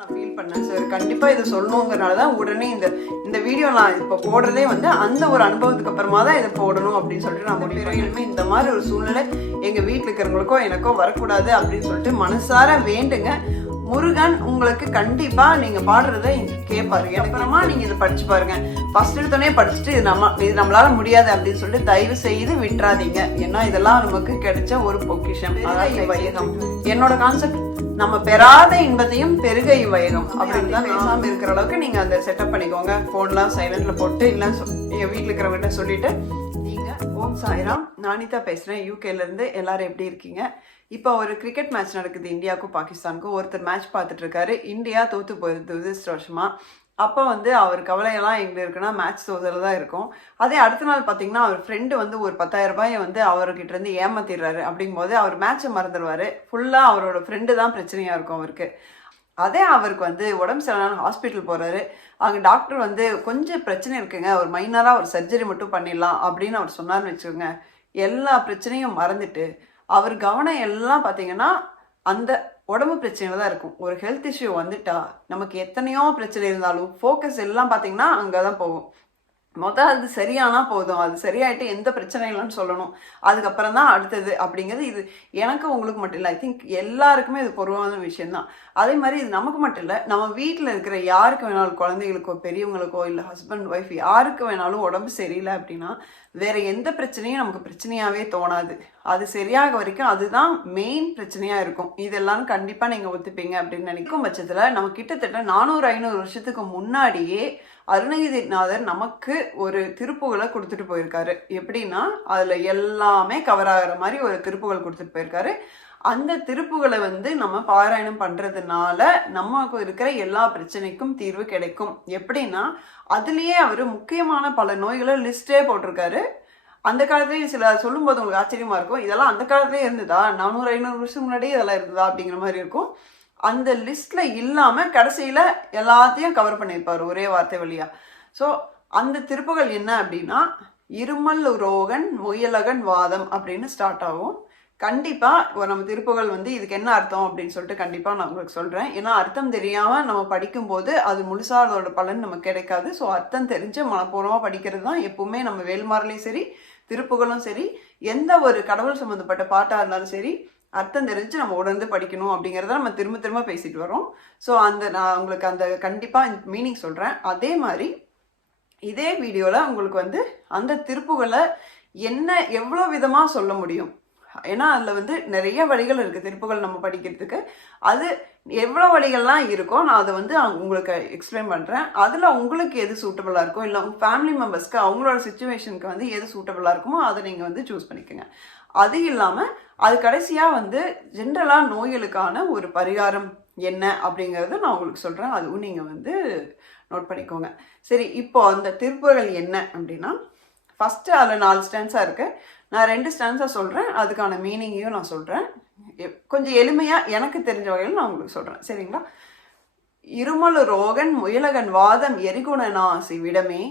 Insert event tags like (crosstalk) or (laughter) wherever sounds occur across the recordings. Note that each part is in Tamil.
நான் ஃபீல் பண்ணேன். சார் கண்டிப்பாக இதை சொல்லணுங்கிறனால தான் உடனே இந்த இந்த வீடியோ நான் இப்போ போடுறதே வந்து அந்த ஒரு அனுபவத்துக்கு அப்புறமா தான் இதை போடணும் அப்படின்னு சொல்லிட்டு நான் முடிவு இந்த மாதிரி ஒரு சூழ்நிலை எங்கள் வீட்டில் இருக்கிறவங்களுக்கோ எனக்கோ வரக்கூடாது அப்படின்னு சொல்லிட்டு மனசார வேண்டுங்க. முருகன் உங்களுக்கு கண்டிப்பா நீங்க பாடுறத கேட்பாரு அப்புறமா நீங்க இதை படிச்சு பாருங்க. ஃபர்ஸ்ட் எடுத்தோடனே படிச்சுட்டு இது நம்ம இது நம்மளால முடியாது அப்படின்னு சொல்லிட்டு தயவு செய்து விட்டுறாதீங்க. ஏன்னா இதெல்லாம் நமக்கு கிடைச்ச ஒரு பொக்கிஷம். வையகம். என்னோட கான்செப்ட் நம்ம பெறாத இன்பத்தையும் பெருக இவ்வையகம் அப்படின்னு தான் பேசாம இருக்கிற அளவுக்கு நீங்க அந்த செட்டப் பண்ணிக்கோங்க. போன்லாம் சைலண்ட்ல போட்டு இல்ல வீட்டுல இருக்கிறவங்கிட்ட சொல்லிட்டு நீங்க ஓம் சாய்ராம் நானிதா பேசுறேன். யூகேல இருந்து எல்லாரும் எப்படி இருக்கீங்க? இப்போ ஒரு கிரிக்கெட் மேட்ச் நடக்குது இந்தியாவுக்கும் பாகிஸ்தானுக்கும். ஒருத்தர் மேட்ச் பார்த்துட்டு இருக்காரு இந்தியா தோத்து போயிருது துரதிருஷ்ட அப்போ வந்து அவர் கவலையெல்லாம் எங்கே இருக்குன்னா மேட்ச் தோதில் தான் இருக்கும். அதே அடுத்த நாள் பார்த்தீங்கன்னா அவர் ஃப்ரெண்டு வந்து ஒரு பத்தாயிரம் ரூபாயை வந்து அவர்கிட்ட இருந்து ஏமாத்திடுறாரு. அப்படிங்கும்போது அவர் மேட்ச்சை மறந்துடுவார். ஃபுல்லாக அவரோட ஃப்ரெண்டு தான் பிரச்சனையாக இருக்கும் அவருக்கு. அதே அவருக்கு வந்து உடம்பு சரியில்லைனா ஹாஸ்பிட்டல் போகிறாரு அங்கே டாக்டர் வந்து கொஞ்சம் பிரச்சனை இருக்குங்க. ஒரு மைனராக ஒரு சர்ஜரி மட்டும் பண்ணிடலாம். அப்படின்னு அவர் சொன்னார்னு வச்சுக்கோங்க. எல்லா பிரச்சனையும் மறந்துட்டு அவர் கவனம் எல்லாம் பார்த்தீங்கன்னா அந்த உடம்பு பிரச்சனையில தான் இருக்கும். ஒரு ஹெல்த் இஷ்யூ வந்துட்டா நமக்கு எத்தனையோ பிரச்சனை இருந்தாலும் ஃபோக்கஸ் எல்லாம் பார்த்தீங்கன்னா அங்கே தான் போகும். மொதல் அது சரியானா போதும். அது சரியாயிட்டு எந்த பிரச்சனை இல்லைன்னு சொல்லணும். அதுக்கப்புறம் தான் அடுத்தது அப்படிங்கிறது இது. எனக்கு உங்களுக்கு மட்டும் இல்லை. ஐ திங்க் எல்லாருக்குமே இது பொருவான விஷயம்தான். அதே மாதிரி இது நமக்கு மட்டும் இல்லை. நம்ம வீட்டில் இருக்கிற யாருக்கு வேணாலும் குழந்தைகளுக்கோ பெரியவங்களுக்கோ இல்லை ஹஸ்பண்ட் ஒய்ஃப் யாருக்கு வேணாலும் உடம்பு சரியில்லை அப்படின்னா வேற எந்த பிரச்சனையும் நமக்கு பிரச்சனையாவே தோணாது. அது சரியாக வரைக்கும் அதுதான் மெயின் பிரச்சனையா இருக்கும். இதெல்லாம் கண்டிப்பா நீங்க ஒத்துப்பீங்க அப்படின்னு நினைக்கும் பட்சத்துல நம்ம கிட்டத்தட்ட நானூறு ஐநூறு வருஷத்துக்கு முன்னாடியே அருணகிரிநாதர் நமக்கு ஒரு திருப்புகளை கொடுத்துட்டு போயிருக்காரு. எப்படின்னா அதுல எல்லாமே கவர் ஆகிற மாதிரி ஒரு திருப்புகள் கொடுத்துட்டு போயிருக்காரு. அந்த திருப்புகளை வந்து நம்ம பாராயணம் பண்ணுறதுனால நமக்கு இருக்கிற எல்லா பிரச்சனைக்கும் தீர்வு கிடைக்கும். எப்படின்னா அதுலேயே அவர் முக்கியமான பல நோய்களை லிஸ்ட்டே போட்டிருக்காரு. அந்த காலத்துலேயும் சில சொல்லும்போது உங்களுக்கு ஆச்சரியமாக இருக்கும் இதெல்லாம் அந்த காலத்துலேயே இருந்ததா? நானூறு ஐநூறு வருஷம் முன்னாடியே இதெல்லாம் இருந்ததா? அப்படிங்கிற மாதிரி இருக்கும். அந்த லிஸ்ட்ல இல்லாம கடைசியில எல்லாத்தையும் கவர் பண்ணியிருப்பார் ஒரே வார்த்தை வழியா. ஸோ அந்த திருப்புகள் என்ன அப்படின்னா இருமல் ரோகன் முயலகன் வாதம் அப்படின்னு ஸ்டார்ட் ஆகும். கண்டிப்பாக நம்ம திருப்புகள் வந்து இதுக்கு என்ன அர்த்தம் அப்படின்னு சொல்லிட்டு கண்டிப்பாக நான் உங்களுக்கு சொல்கிறேன் ஏன்னா அர்த்தம் தெரியாமல் நம்ம படிக்கும்போது அது முழுசாக அதோட பலன் நமக்கு கிடைக்காது. ஸோ அர்த்தம் தெரிஞ்சு மனப்பூர்வமாக படிக்கிறது தான் எப்பவுமே நம்ம வேல்மாரிலையும் சரி திருப்புகளும் சரி எந்த ஒரு கடவுள் சம்மந்தப்பட்ட பாட்டாக இருந்தாலும் சரி அர்த்தம் தெரிஞ்சு நம்ம உணர்ந்து படிக்கணும் அப்படிங்கிறத நம்ம திரும்ப திரும்ப பேசிட்டு வரோம் ஸோ அந்த நான் உங்களுக்கு அந்த கண்டிப்பாக மீனிங் சொல்கிறேன் அதே மாதிரி இதே வீடியோவில் உங்களுக்கு வந்து அந்த திருப்புகளை என்ன எவ்வளோ விதமாக சொல்ல முடியும்? ஏன்னா அதில் வந்து நிறைய வழிகள் இருக்குது திருப்புகள் நம்ம படிக்கிறதுக்கு. அது எவ்வளோ வழிகள்லாம் இருக்கோ நான் அதை வந்து உங்களுக்கு எக்ஸ்பிளைன் பண்ணுறேன் அதில் உங்களுக்கு எது சூட்டபுளாக இருக்கோ இல்லை உங்கள் ஃபேமிலி மெம்பர்ஸ்க்கு அவங்களோட சுச்சுவேஷனுக்கு வந்து எது சூட்டபுளாக இருக்குமோ அதை நீங்கள் வந்து சூஸ் பண்ணிக்கோங்க. அது இல்லாமல் அது கடைசியாக வந்து ஜென்ரலாக நோய்களுக்கான ஒரு பரிகாரம் என்ன அப்படிங்கிறத நான் உங்களுக்கு சொல்கிறேன் அதுவும் நீங்கள் வந்து நோட் பண்ணிக்கோங்க. சரி இப்போ அந்த திருப்புகள் என்ன அப்படின்னா ஃபஸ்ட்டு அதில் நாலு ஸ்டான்ஸாக இருக்குது நான் ரெண்டு ஸ்டான்ஸாக சொல்கிறேன் அதுக்கான மீனிங்கையும் நான் சொல்கிறேன் கொஞ்சம் எளிமையாக எனக்கு தெரிஞ்ச வகையில் நான் உங்களுக்கு சொல்கிறேன் சரிங்களா? இருமலு ரோகன் முயலகன் வாதம் எரிகுண நாசி விடமே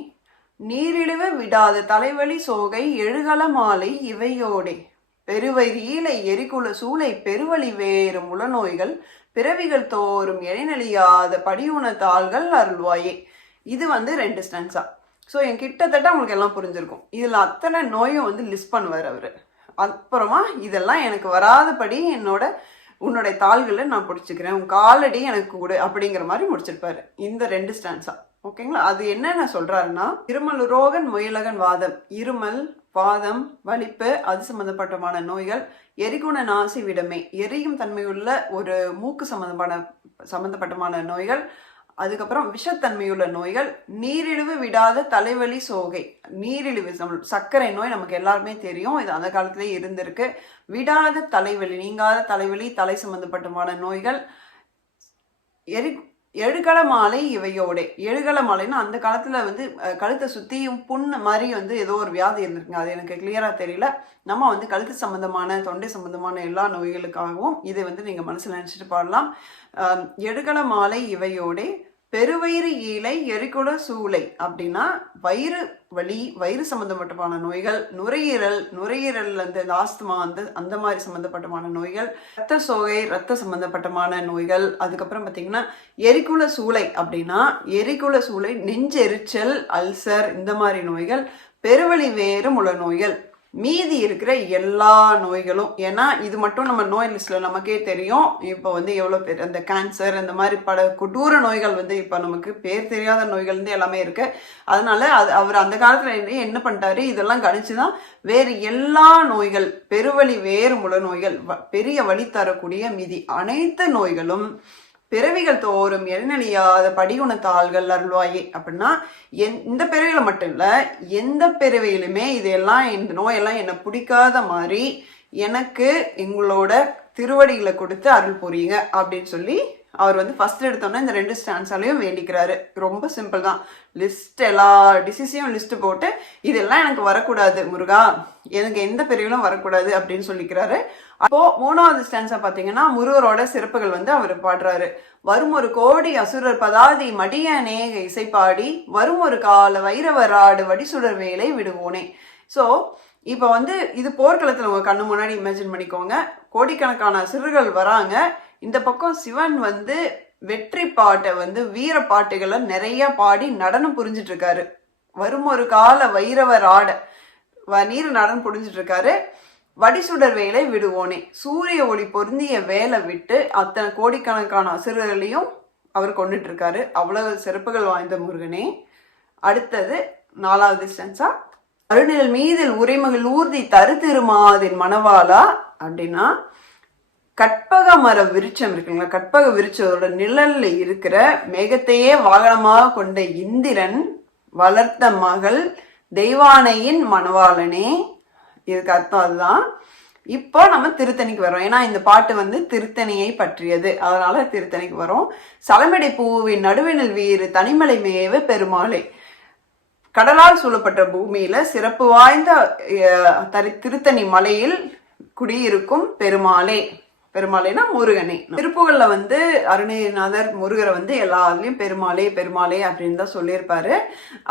நீரிழிவு விடாத தலைவலி சோகை எழுகல மாலை இவையோடே. பெருவயிலை எரிகுல சூளை பெருவழி வேறு முளநோய்கள் பிறவிகள் தோறும் எழினழியாத படியுண தாள்கள் அருள்வாயே. இது வந்து ரெண்டு ஸ்டன்ஸா ஸோ என் கிட்டத்தட்ட உங்களுக்கு எல்லாம் புரிஞ்சிருக்கும். இதில் அத்தனை நோயும் வந்து லிஸ்ட் பண்ணுவார் அவர். அப்புறமா இதெல்லாம் எனக்கு வராதபடி என்னோட உன்னோடைய தாள்களை நான் பிடிச்சிக்கிறேன். உன் காலடி எனக்கு கொடு அப்படிங்கிற மாதிரி முடிச்சிருப்பாரு. இந்த ரெண்டு ஸ்டான்ஸா ஓகேங்களா அது என்னென்ன சொல்கிறாருன்னா இருமல் ரோகன் முயலகன் வாதம். இருமல் வாதம் வலிப்பு அது சம்மந்தப்பட்டமான நோய்கள் எரிகுண நாசி விடமே. எரியும் தன்மையுள்ள ஒரு மூக்கு சம்மந்தமான சம்மந்தப்பட்டமான நோய்கள் அதுக்கப்புறம் விஷத்தன்மையுள்ள நோய்கள் நீரிழிவு விடாத தலைவலி சோகை. நீரிழிவு நம்ம சர்க்கரை நோய் நமக்கு எல்லாருமே தெரியும். இது அந்த காலத்திலே இருந்திருக்கு. விடாத தலைவலி நீங்காத தலைவலி தலை சம்பந்தப்பட்டமான நோய்கள் எரி எழுகல மாலை இவையோட. எழுகல மாலைன்னா அந்த காலத்துல வந்து கழுத்தை சுத்தியும் புண்ணு மாதிரி வந்து ஏதோ ஒரு வியாதி இருந்திருக்குங்க. அது எனக்கு கிளியரா தெரியல. நம்ம வந்து கழுத்து சம்பந்தமான தொண்டை சம்பந்தமான எல்லா நோய்களுக்காகவும் இதை வந்து நீங்க மனசுல நினைச்சிட்டு பாடலாம் எழுகல மாலை இவையோடே பெருவயிறு ஈலை எரிகுல சூளை அப்படின்னா வயிறு வலி வயிறு சம்பந்தப்பட்டமான நோய்கள் நுரையீரல் நுரையீரல் அந்த ஆஸ்துமா அந்த அந்த மாதிரி சம்பந்தப்பட்டமான நோய்கள் ரத்த சோகை ரத்த சம்பந்தப்பட்டமான நோய்கள் அதுக்கப்புறம் பார்த்தீங்கன்னா எரிக்குள சூளை அப்படின்னா எரிக்குள சூளை நெஞ்செரிச்சல் அல்சர் இந்த மாதிரி நோய்கள் பெருவழி வேறு உள்ள நோய்கள். மீதி இருக்கிற எல்லா நோய்களும் ஏன்னா இது மட்டும் நம்ம நோய் லிஸ்ட்ல நமக்கே தெரியும். இப்போ வந்து எவ்வளோ பேர் அந்த கேன்சர் இந்த மாதிரி பல கொடூர நோய்கள் வந்து இப்போ நமக்கு பேர் தெரியாத நோய்கள் வந்து எல்லாமே இருக்கு. அதனால அது அவர் அந்த காலத்தில் என்ன பண்ணிட்டாரு? இதெல்லாம் கணிச்சுதான் வேறு எல்லா நோய்கள் பெருவழி வேறு முழு நோய்கள் வ- பெரிய வழி தரக்கூடிய மீதி அனைத்து நோய்களும் பிறவிகள் தோறும் எண்ணழியாத படிகுணத்தாள்கள் அருள்வாயே. அப்படின்னா என் இந்த பிறவியில் மட்டும் இல்லை எந்த பிறவியிலுமே இதெல்லாம் இந்த நோயெல்லாம் என்னை பிடிக்காத மாதிரி எனக்கு எங்களோட திருவடிகளை கொடுத்து அருள் புரியுங்க அப்படின்னு சொல்லி அவர் வந்து ஃபர்ஸ்ட் எடுத்தோன்னே இந்த ரெண்டு ஸ்டான்ஸாலையும் வேண்டிக்கிறாரு. ரொம்ப சிம்பிள் தான். லிஸ்ட் எல்லா டிசீஸையும் லிஸ்ட் போட்டு இதெல்லாம் எனக்கு வரக்கூடாது முருகா. எனக்கு எந்த பிரிவிலும் வரக்கூடாது அப்படின்னு சொல்லிக்கிறாரு. அப்போ மூணாவது ஸ்டான்ஸா பாத்தீங்கன்னா முருகரோட சிறப்புகள் வந்து அவர் பாடுறாரு. வரும் ஒரு கோடி அசுரர் பதாதி மடிய அநேக இசைப்பாடி வரும் ஒரு கால வைரவராடு வடிசுடர் வேலை விடுவோனே. ஸோ இப்போ வந்து இது போர்க்களத்தில் உங்க கண்ணு முன்னாடி இமேஜின் பண்ணிக்கோங்க. கோடிக்கணக்கான அசுரர்கள் வராங்க. இந்த பக்கம் சிவன் வந்து வெற்றி பாட்டை வந்து வீர பாட்டுகளை நிறைய பாடி நடனம் புரிஞ்சிட்டு இருக்காரு வரும் ஒரு கால வைரவர் ஆட வ- நீர் நடனம் புரிஞ்சிட்டு இருக்காரு வடிசுடர் வேலை விடுவோனே. சூரிய ஒளி பொருந்திய வேலை விட்டு அத்தனை கோடிக்கணக்கான அசுரர்களையும் அவர் கொண்டுட்டு இருக்காரு அவ்வளவு சிறப்புகள் வாய்ந்த முருகனே. அடுத்தது நாலாவது ஸ்டன்ஸா அருணில் மீதில் உரிமகள் ஊர்தி தரு திருமாதின் மணவாளா அப்படின்னா கற்பக மர விருட்சம் இருக்குங்களா? கற்பக விருட்சத்தோட நிழல்ல இருக்கிற மேகத்தையே வாகனமாக கொண்ட இந்திரன் வளர்த்த மகள் தெய்வானையின் மணவாளனே. இதுக்கு அர்த்தம் அதுதான். இப்போ நம்ம திருத்தணிக்கு வரோம் ஏன்னா இந்த பாட்டு வந்து திருத்தணியை பற்றியது. அதனால திருத்தணிக்கு வரோம் சலமடை பூவின் நடுவினில் வீறு தனிமலை மேவ பெருமாளே. கடலால் சூழப்பட்ட பூமியில சிறப்பு வாய்ந்த தரி திருத்தணி மலையில் குடியிருக்கும் பெருமாளே. பெருமாளேனா முருகனே. திருப்புகள்ல வந்து அருணகிரிநாதர் முருகரை வந்து எல்லா பெருமாளே பெருமாளே அப்படின்னு தான் சொல்லியிருப்பாரு.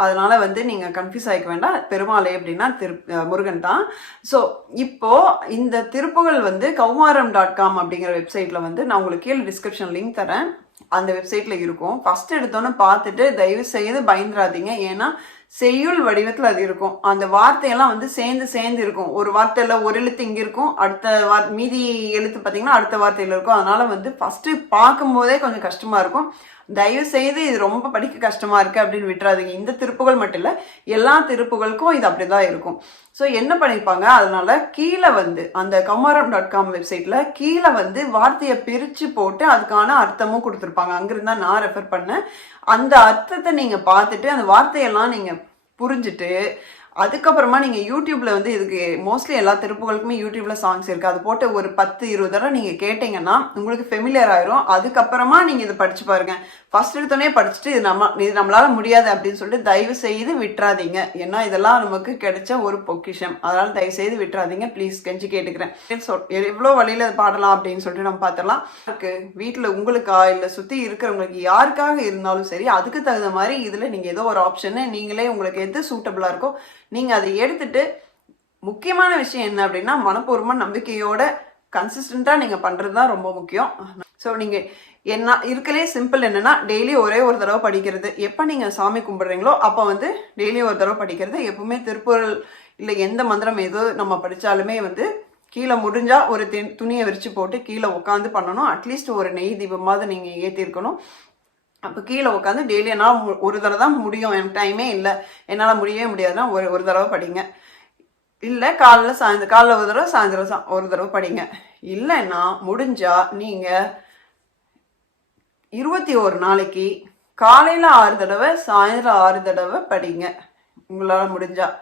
அதனால வந்து நீங்கள் கன்ஃபியூஸ் ஆகிக்க வேண்டாம். பெருமாளே அப்படின்னா திரு முருகன் தான். ஸோ இப்போ இந்த திருப்புகள் வந்து கௌமாரம் டாட் காம் அப்படிங்கிற வெப்சைட்டில் வந்து நான் உங்களுக்கு கீழே டிஸ்கிரிப்ஷன் லிங்க் தரேன். அந்த வெப்சைட்டில் இருக்கும். ஃபர்ஸ்ட் எடுத்தோன்னே பார்த்துட்டு தயவு செய்து பயந்துராதீங்க. ஏன்னா செய்யுள் வடிவத்தில் அது இருக்கும். அந்த வார்த்தையெல்லாம் வந்து சேர்ந்து சேர்ந்து இருக்கும். ஒரு வார்த்தையில் ஒரு எழுத்து இங்கே இருக்கும். அடுத்த வார் மீதி எழுத்து பார்த்தீங்கன்னா அடுத்த வார்த்தையில் இருக்கும். அதனால் வந்து ஃபஸ்ட்டு பார்க்கும்போதே கொஞ்சம் கஷ்டமாக இருக்கும். தயவு செய்து இது ரொம்ப படிக்க கஷ்டமா இருக்கு அப்படின்னு விட்டுறாதீங்க. இந்த திருப்புகள் மட்டும் இல்ல எல்லா திருப்புகளுக்கும் இது அப்படிதான் இருக்கும். ஸோ என்ன பண்ணியிருப்பாங்க அதனால கீழே வந்து அந்த கமாரம் டாட் காம் வெப்சைட்ல கீழே வந்து வார்த்தையை பிரிச்சு போட்டு அதுக்கான அர்த்தமும் கொடுத்துருப்பாங்க. அங்கிருந்தா நான் ரெஃபர் பண்ணேன். அந்த அர்த்தத்தை நீங்க பார்த்துட்டு அந்த வார்த்தையெல்லாம் நீங்க புரிஞ்சுட்டு அதுக்கப்புறமா நீங்கள் யூடியூப்பில் வந்து இதுக்கு மோஸ்ட்லி எல்லா திருப்புகளுக்குமே யூடியூப்பில் சாங்ஸ் இருக்குது அது போட்டு ஒரு பத்து இருபது தடவை நீங்கள் கேட்டிங்கன்னா உங்களுக்கு ஃபெமிலியர் ஆயிரும். அதுக்கப்புறமா நீங்கள் இதை படிச்சு பாருங்க. ஃபர்ஸ்ட் எடுத்தோடனே படிச்சுட்டு இது நம்ம இது நம்மளால முடியாது அப்படின்னு சொல்லிட்டு தயவு செய்து விட்டுறாதீங்க. ஏன்னா இதெல்லாம் நமக்கு கிடைச்ச ஒரு பொக்கிஷம். அதனால தயவு செய்து விட்டுறாதீங்க. ப்ளீஸ் கெஞ்சி கேட்டுக்கிறேன். எவ்வளோ வழியில் பாடலாம் அப்படின்னு சொல்லிட்டு நம்ம பார்த்துடலாம் வீட்டில் உங்களுக்கா இல்லை சுற்றி இருக்கிறவங்களுக்கு யாருக்காக இருந்தாலும் சரி அதுக்கு தகுந்த மாதிரி இதில் நீங்கள் ஏதோ ஒரு ஆப்ஷனை நீங்களே உங்களுக்கு எது சூட்டபிளாக இருக்கோ நீங்கள் அதை எடுத்துட்டு முக்கியமான விஷயம் என்ன அப்படின்னா மனப்பூர்வமாக நம்பிக்கையோட கன்சிஸ்டண்ட்டாக நீங்கள் பண்ணுறது தான் ரொம்ப முக்கியம். ஸோ நீங்கள் என்ன இருக்கலே சிம்பிள் என்னென்னா டெய்லி ஒரே ஒரு தடவை படிக்கிறது. எப்போ நீங்கள் சாமி கும்பிட்றீங்களோ அப்போ வந்து டெய்லி ஒரு தடவை படிக்கிறது. எப்பவுமே திருக்குறள் இல்லை எந்த மந்திரம் எது நம்ம படித்தாலுமே வந்து கீழே முடிஞ்சால் ஒரு தி- துணியை விரித்து போட்டு கீழே உட்காந்து பண்ணணும். அட்லீஸ்ட் ஒரு நெய் தீபமாவது நீங்கள் ஏற்றிருக்கணும் அப்போ கீழே உட்காந்து டெய்லி என்னால் மு- ஒரு தடவை தான் முடியும். எனக்கு டைமே இல்லை. என்னால் முடியவே முடியாதுன்னா ஒரு ஒரு தடவை படிங்க. இல்லை காலைல சாயந்தரம் காலைல ஒரு தடவை சாயந்தரம் சா- ஒரு தடவை படிங்க. இல்லைன்னா முடிஞ்சால் நீங்கள் இருபத்தி ஒரு நாளைக்கு காலையில் ஆறு தடவை சாயந்தரம் ஆறு தடவை படிங்க. உங்களால் முடிஞ்சால்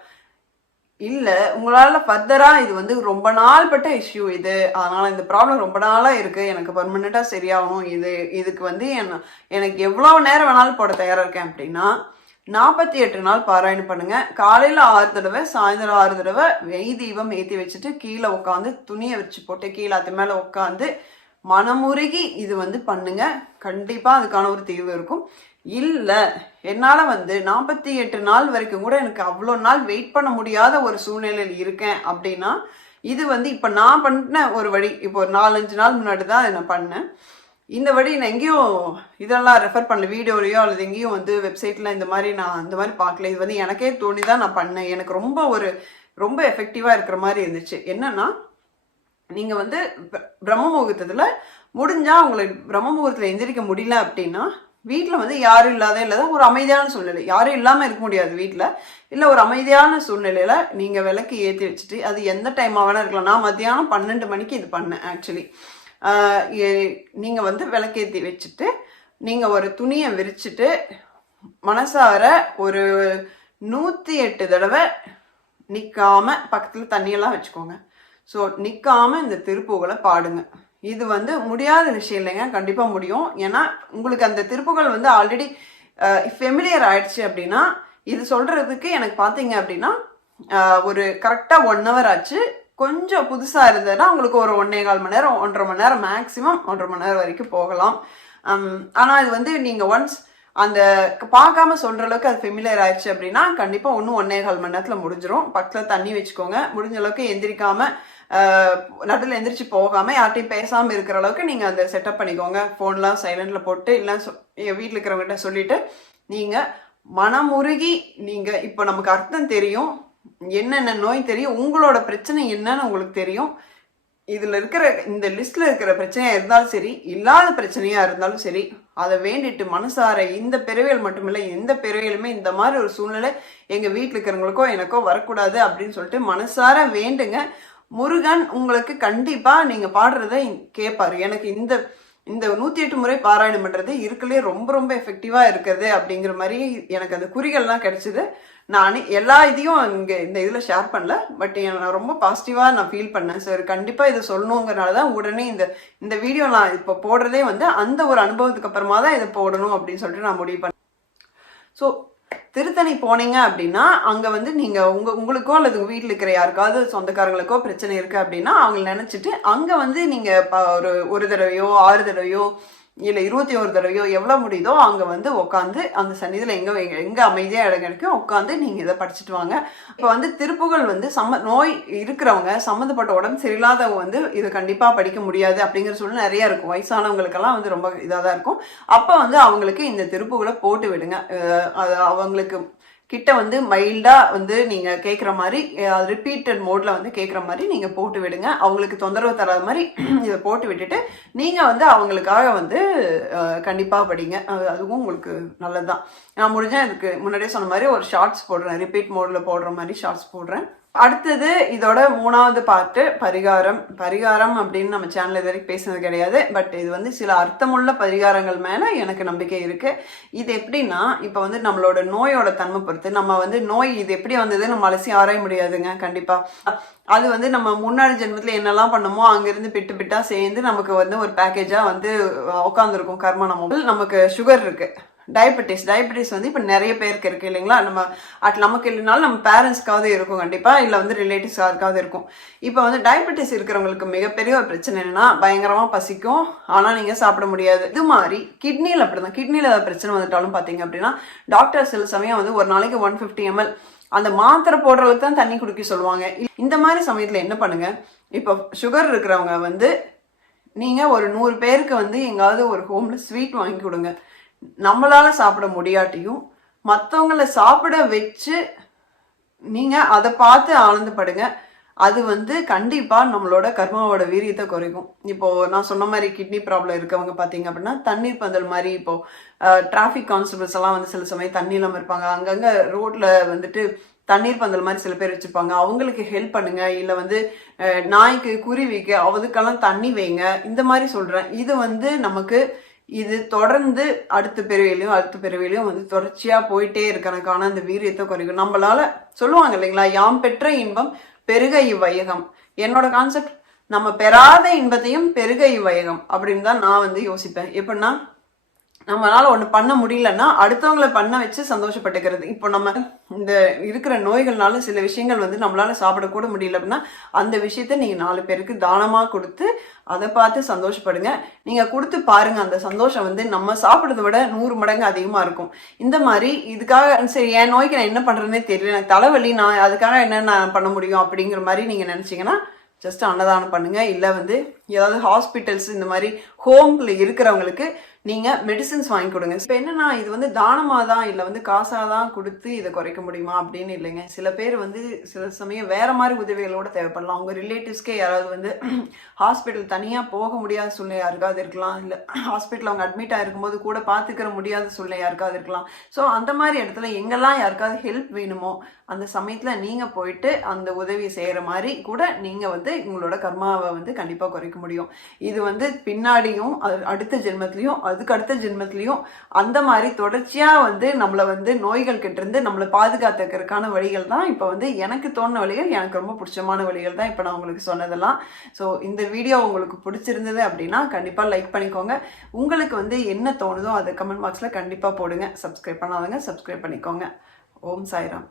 இல்லை உங்களால் ஃபர்தராக இது வந்து ரொம்ப நாள் பட்ட இஷ்யூ இது. அதனால் இந்த ப்ராப்ளம் ரொம்ப நாளாக இருக்குது எனக்கு பர்மனெண்ட்டாக சரியாகணும். இது இதுக்கு வந்து என்ன எனக்கு எவ்வளோ நேரம் வேணாலும் போட தயாராக இருக்கேன் அப்படின்னா நாற்பத்தி எட்டு நாள் பாராயணம் பண்ணுங்கள் காலையில் ஆறு தடவை சாயந்தரம் ஆறு தடவை வெய் தீபம் ஏற்றி வச்சுட்டு கீழே உட்காந்து துணியை வச்சு போட்டு கீழே அது மேலே உட்காந்து மனமுருகி இது வந்து பண்ணுங்க. கண்டிப்பாக அதுக்கான ஒரு தீர்வு இருக்கும். இல்லை. என்னால் வந்து நாற்பத்தி எட்டு நாள் வரைக்கும் கூட எனக்கு அவ்வளோ நாள் வெயிட் பண்ண முடியாத ஒரு சூழ்நிலையில் இருக்கேன் அப்படின்னா இது வந்து இப்போ நான் பண்ண ஒரு வழி இப்போ ஒரு நாலஞ்சு நாள் முன்னாடி தான் நான் பண்ணேன். இந்த வழி நான் எங்கேயும் இதெல்லாம் ரெஃபர் பண்ணல வீடியோலையோ அல்லது எங்கேயும் வந்து வெப்சைட்டில் இந்த மாதிரி நான் அந்த மாதிரி பார்க்கல. இது வந்து எனக்கே தோணி தான் நான் பண்ணேன். எனக்கு ரொம்ப ஒரு ரொம்ப எஃபெக்டிவாக இருக்கிற மாதிரி இருந்துச்சு. என்னன்னா நீங்கள் வந்து பிரம்ம முகூர்த்தத்தில் முடிஞ்சால் உங்களுக்கு பிரம்ம முகூர்த்தத்தில் எந்திரிக்க முடியல அப்படின்னா வீட்டில் வந்து யாரும் இல்லாத இல்லாத ஒரு அமைதியான சூழ்நிலை. யாரும் இல்லாமல் இருக்க முடியாது வீட்டில் இல்லை ஒரு அமைதியான சூழ்நிலையில் நீங்கள் விளக்கு ஏற்றி வச்சுட்டு அது எந்த டைம் வேணால் இருக்கலாம். நான் மத்தியானம் பன்னெண்டு மணிக்கு இது பண்ணேன் ஆக்சுவலி நீங்கள் வந்து விளக்கேற்றி வச்சுட்டு நீங்கள் ஒரு துணியை விரிச்சிட்டு மனசார ஒரு நூற்றி எட்டு தடவை நிற்காம பக்கத்தில் தண்ணியெல்லாம் வச்சுக்கோங்க. ஸோ நிற்காம இந்த திருப்புகளை பாடுங்க. இது வந்து முடியாத விஷயம் இல்லைங்க. கண்டிப்பாக முடியும். ஏன்னா உங்களுக்கு அந்த திருப்புகள் வந்து ஆல்ரெடி ஃபெமிலியர் ஆயிடுச்சு அப்படின்னா இது சொல்கிறதுக்கு எனக்கு பார்த்தீங்க அப்படின்னா ஒரு கரெக்டாக ஒன் ஹவர் ஆச்சு. கொஞ்சம் புதுசாக இருந்ததுன்னா உங்களுக்கு ஒரு ஒன்றே கால் மணி நேரம் ஒன்றரை மணி நேரம் மேக்ஸிமம் ஒன்றரை மணி நேரம் வரைக்கும் போகலாம். ஆனால் இது வந்து நீங்கள் ஒன்ஸ் அந்த பார்க்காம சொல்கிற அளவுக்கு அது ஃபெமிலியர் ஆயிடுச்சு அப்படின்னா கண்டிப்பாக ஒன்றும் ஒன்னே கால் மணி நேரத்தில் முடிஞ்சிடும் பக்கத்தில் தண்ணி வச்சுக்கோங்க. முடிஞ்ச அளவுக்கு எந்திரிக்காமல் நடுவில் எந்திரிச்சு போகாமல் யார்ட்டையும் பேசாமல் இருக்கிற அளவுக்கு நீங்கள் அந்த செட்டப் பண்ணிக்கோங்க. ஃபோன்லாம் சைலண்டில் போட்டு இல்லை வீட்டில் இருக்கிறவங்ககிட்ட சொல்லிட்டு நீங்கள் மனமுருகி நீங்கள் இப்போ நமக்கு அர்த்தம் தெரியும் என்னென்ன நோய் தெரியும் உங்களோட பிரச்சனை என்னன்னு உங்களுக்கு தெரியும். இதில் இருக்கிற இந்த லிஸ்ட்டில் இருக்கிற பிரச்சனையாக இருந்தாலும் சரி இல்லாத பிரச்சனையாக இருந்தாலும் சரி அதை வேண்டிட்டு மனசார இந்த பிறவியல் மட்டுமில்லை எந்த பிறவியலுமே இந்த மாதிரி ஒரு சூழ்நிலை எங்கள் வீட்டில் இருக்கிறவங்களுக்கோ எனக்கோ வரக்கூடாது அப்படின்னு சொல்லிட்டு மனசார வேண்டுங்க. முருகன் உங்களுக்கு கண்டிப்பாக நீங்கள் பாடுறத கேட்பாரு எனக்கு இந்த இந்த நூற்றி எட்டு முறை பாராயணம் பண்ணுறது இருக்கலே ரொம்ப ரொம்ப எஃபெக்டிவாக இருக்கிறது அப்படிங்கிற மாதிரி எனக்கு அந்த குறிகள்லாம் கிடச்சிது. நான் எல்லா இதையும் இங்கே இந்த இதில் ஷேர் பண்ணல. பட் நான் ரொம்ப பாசிட்டிவாக நான் ஃபீல் பண்ணேன் சார் கண்டிப்பாக இதை சொல்லணுங்கிறனால தான் உடனே இந்த இந்த வீடியோ நான் இப்போ போடுறதே வந்து அந்த ஒரு அனுபவத்துக்கு அப்புறமா தான் இதை போடணும் அப்படின்னு சொல்லிட்டு நான் முடிவு பண்ணேன். ஸோ திருத்தணி போனீங்க அப்படின்னா அங்கே வந்து நீங்கள் உங்கள் உங்களுக்கோ அல்லது உங்கள் வீட்டில் இருக்கிற யாருக்காவது சொந்தக்காரங்களுக்கோ பிரச்சனை இருக்குது அப்படின்னா அவங்கள நினச்சிட்டு அங்கே வந்து நீங்கள் ஒரு ஒரு தடவையோ ஆறு தடவையோ இல்லை இருபத்தி ஒரு தடவையோ எவ்வளோ முடியுதோ அங்கே வந்து உட்காந்து அந்த சன்னிதியில் எங்கே எங்கே அமைதியாக இடம் கிடைக்கும் உட்காந்து நீங்கள் இதை படிச்சுட்டு வாங்க. இப்போ வந்து திருப்புகள் வந்து சம்ம நோய் இருக்கிறவங்க சம்மந்தப்பட்ட உடம்பு சரியில்லாதவங்க வந்து இதை கண்டிப்பாக படிக்க முடியாது அப்படிங்கிற சூழ்நிலை நிறைய இருக்கும். வயசானவங்களுக்கெல்லாம் வந்து ரொம்ப இதாக தான் இருக்கும். அப்போ வந்து அவங்களுக்கு இந்த திருப்புகளை போட்டு விடுங்க. அது அவங்களுக்கு கிட்ட வந்து மைல்டாக வந்து நீங்கள் கேட்குற மாதிரி ரிப்பீட்டட் மோடில் வந்து கேட்குற மாதிரி நீங்கள் போட்டு விடுங்க. அவங்களுக்கு தொந்தரவு தராத மாதிரி (clears throat) இதை போட்டு விட்டுட்டு நீங்கள் வந்து அவங்களுக்காக வந்து கண்டிப்பாக படிங்க. அதுவும் உங்களுக்கு நல்லது தான் நான் முடிஞ்சால் இதுக்கு முன்னாடியே சொன்ன மாதிரி ஒரு ஷார்ட்ஸ் போடுறேன். ரிப்பீட் மோடில் போடுற மாதிரி ஷார்ட்ஸ் போடுறேன். அடுத்தது இதோட மூணாவது பாட்டு பரிகாரம். பரிகாரம் அப்படின்னு நம்ம சேனல் இது வரைக்கும் பேசினது கிடையாது. பட் இது வந்து சில அர்த்தமுள்ள பரிகாரங்கள் மேலே எனக்கு நம்பிக்கை இருக்கு. இது எப்படின்னா இப்போ வந்து நம்மளோட நோயோட தன்மை பொறுத்து நம்ம வந்து நோய் இது எப்படி வந்தது நம்ம அலசி ஆராய முடியாதுங்க கண்டிப்பா. அது வந்து நம்ம முன்னாடி ஜென்மத்தில் என்னெல்லாம் பண்ணமோ அங்கிருந்து பிட்டு பிட்டா சேர்ந்து நமக்கு வந்து ஒரு பேக்கேஜா வந்து உட்காந்துருக்கும் கர்ம நமக்கு சுகர் இருக்கு. டயபெட்டிஸ் டயபெட்டிஸ் வந்து இப்போ நிறைய பேருக்கு இருக்குது இல்லைங்களா? நம்ம அட் நமக்கு இல்லைனாலும் நம்ம பேரண்ட்ஸ்க்காவது இருக்கும் கண்டிப்பாக இல்லை வந்து ரிலேட்டிவ்ஸ் யாருக்காவது இருக்கும். இப்போ வந்து டயபெட்டிஸ் இருக்கிறவங்களுக்கு மிகப்பெரிய ஒரு பிரச்சனை என்னென்னா பயங்கரமாக பசிக்கும் ஆனால் நீங்கள் சாப்பிட முடியாது. இது மாதிரி கிட்னியில் அப்படி தான் கிட்னியில் ஏதாவது பிரச்சனை வந்துட்டாலும் பார்த்தீங்க அப்படின்னா டாக்டர் சில சமயம் வந்து ஒரு நாளைக்கு ஒன் ஃபிஃப்டி எம்எல் அந்த மாத்திரை போடுறதுக்கு தான் தண்ணி குடிக்க சொல்லுவாங்க. இந்த மாதிரி சமயத்தில் என்ன பண்ணுங்கள் இப்போ சுகர் இருக்கிறவங்க வந்து நீங்கள் ஒரு நூறு பேருக்கு வந்து எங்காவது ஒரு ஹோமில் ஸ்வீட் வாங்கி கொடுங்க. நம்மளால் சாப்பிட முடியாட்டியும் மற்றவங்கள சாப்பிட வச்சு நீங்கள் அதை பார்த்து ஆனந்தப்படுங்க. அது வந்து கண்டிப்பாக நம்மளோட கர்மாவோட வீரியத்தை குறைக்கும். இப்போது நான் சொன்ன மாதிரி கிட்னி ப்ராப்ளம் இருக்கவங்க பார்த்தீங்க அப்படின்னா தண்ணீர் பந்தல் மாதிரி இப்போது டிராஃபிக் கான்ஸ்டபிள்ஸ் எல்லாம் வந்து சில சமயம் தண்ணி இல்லாமல் இருப்பாங்க. அங்கங்கே ரோட்டில் வந்துட்டு தண்ணீர் பந்தல் மாதிரி சில பேர் வச்சுருப்பாங்க அவங்களுக்கு ஹெல்ப் பண்ணுங்க. இல்லை வந்து நாய்க்கு குருவிக்கு அவதுக்கெல்லாம் தண்ணி வைங்க. இந்த மாதிரி சொல்கிறேன் இது வந்து நமக்கு இது தொடர்ந்து அடுத்த பிறவிலையும் அடுத்த பிறவிலையும் வந்து தொடர்ச்சியாக போயிட்டே இருக்கறதுக்கான அந்த வீரியத்தை குறைக்கும் நம்மளால சொல்லுவாங்க இல்லைங்களா யாம் பெற்ற இன்பம் பெருக இவ்வையகம். என்னோட கான்செப்ட் நம்ம பெறாத இன்பத்தையும் பெருக இவ்வையகம் அப்படின்னு தான் நான் வந்து யோசிப்பேன். எப்படின்னா நம்மளால ஒன்று பண்ண முடியலன்னா அடுத்தவங்களை பண்ண வச்சு சந்தோஷப்பட்டுக்கிறது. இப்போ நம்ம இந்த இருக்கிற நோய்கள்னால சில விஷயங்கள் வந்து நம்மளால சாப்பிடக்கூட முடியல அப்படின்னா அந்த விஷயத்த நீங்கள் நாலு பேருக்கு தானமாக கொடுத்து அதை பார்த்து சந்தோஷப்படுங்க. நீங்கள் கொடுத்து பாருங்க அந்த சந்தோஷம் வந்து நம்ம சாப்பிட்றத விட நூறு மடங்கு அதிகமாக இருக்கும். இந்த மாதிரி இதுக்காக சரி என் நோய்க்கு நான் என்ன பண்ணுறதுனே தெரியல. எனக்கு தலைவலி நான் அதுக்காக என்ன நான் பண்ண முடியும் அப்படிங்கிற மாதிரி நீங்கள் நினச்சிங்கன்னா ஜஸ்ட் அன்னதானம் பண்ணுங்க. இல்லை வந்து ஏதாவது ஹாஸ்பிட்டல்ஸ் இந்த மாதிரி ஹோம்ல இருக்கிறவங்களுக்கு நீங்க மெடிசின்ஸ் வாங்கி கொடுங்க. இப்போ என்னன்னா இது வந்து தானமாக தான் இல்லை வந்து காசாக தான் கொடுத்து இதை குறைக்க முடியுமா அப்படின்னு இல்லைங்க. சில பேர் வந்து சில சமயம் வேற மாதிரி உதவிகளோட தேவைப்படலாம். உங்க ரிலேட்டிவ்ஸ்க்கே யாராவது வந்து (clears throat) ஹாஸ்பிட்டல் தனியாக போக முடியாத சூழ்நிலை யாருக்காவது இருக்கலாம். இல்லை ஹாஸ்பிட்டல் (clears throat) அவங்க அட்மிட் ஆகிருக்கும்போது கூட பார்த்துக்கிற முடியாத சூழ்நிலை யாருக்காவது இருக்கலாம். ஸோ அந்த மாதிரி இடத்துல எங்கெல்லாம் யாருக்காவது ஹெல்ப் வேணுமோ அந்த சமயத்தில் நீங்கள் போயிட்டு அந்த உதவி செய்கிற மாதிரி கூட நீங்கள் வந்து உங்களோட கர்மாவை வந்து கண்டிப்பாக குறைக்க முடியும். இது வந்து பின்னாடியும் அது அடுத்த ஜென்மத்திலையும் அதுக்கு அடுத்த ஜென்மத்திலையும் அந்த மாதிரி தொடர்ச்சியாக வந்து நம்மளை வந்து நோய்கள் கிட்டேருந்து நம்மளை பாதுகாத்துக்கிறதுக்கான வழிகள் தான் இப்போ வந்து எனக்கு தோணுன வழிகள் எனக்கு ரொம்ப பிடிச்சமான வழிகள் தான் இப்போ நான் உங்களுக்கு சொன்னதெல்லாம். ஸோ இந்த வீடியோ உங்களுக்கு பிடிச்சிருந்தது அப்படின்னா கண்டிப்பாக லைக் பண்ணிக்கோங்க. உங்களுக்கு வந்து என்ன தோணுதோ அதை கமெண்ட் பாக்ஸில் கண்டிப்பாக போடுங்க. சப்ஸ்கிரைப் பண்ணாதவங்க சப்ஸ்கிரைப் பண்ணிக்கோங்க. ஓம் சாய்ராம்.